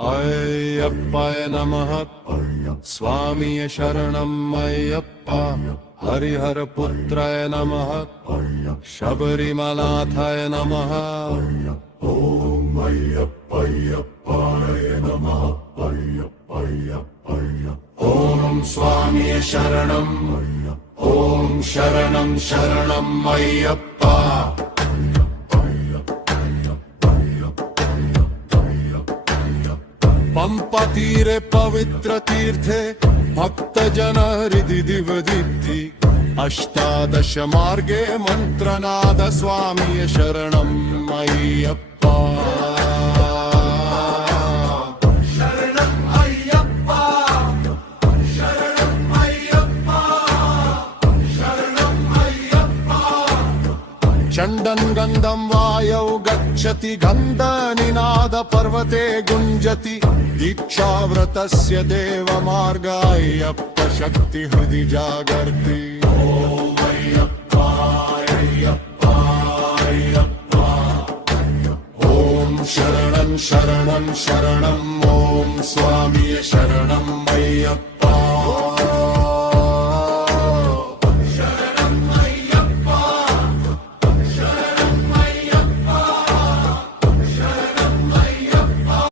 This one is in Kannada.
ಅಯ್ಯಪ್ಪಾಯ ನಮಃ. ಸ್ವಾಮಿಯ ಶರಣಂ ಅಯ್ಯಪ್ಪ. ಹರಿಹರ ಪುತ್ರಾಯ ನಮಃ. ಶಬರಿಮಲಾಥಾಯ ನಮಃ. ಓಂ ಅಯ್ಯಪ್ಪಯ್ಯಪ್ಪಾಯ ನಮಃ. ಅಯ್ಯಪ್ಪಯ್ಯಪ್ಪಯ್ಯ. ಓಂ ಸ್ವಾಮಿಯ ಶರಣಂ. ಓಂ ಶರಣಂ ಶರಣಂ ಅಯ್ಯಪ್ಪ. पंपा तीरे पवित्र तीर्थे भक्त जन हृदि दिवदीप्ति. अष्टादश मार्गे मंत्रनाद स्वामी शरणं अय्यप्पा. शरणं अय्यप्पा. शरणं अय्यप्पा. शरणं अय्यप्पा. चंडन गंधम वायौ गच्छति. गंध निनाद पर्वते गुंजति. दीक्षाव्रतस्य देव मार्ग अय्यप्प शक्ति हृदि जागर्ति. ओम अय्यप्पा अय्यप्पा अय्यप्पा. ओम शरणं शरणं शरणं. ओम स्वामी शरणं अय्यप्प.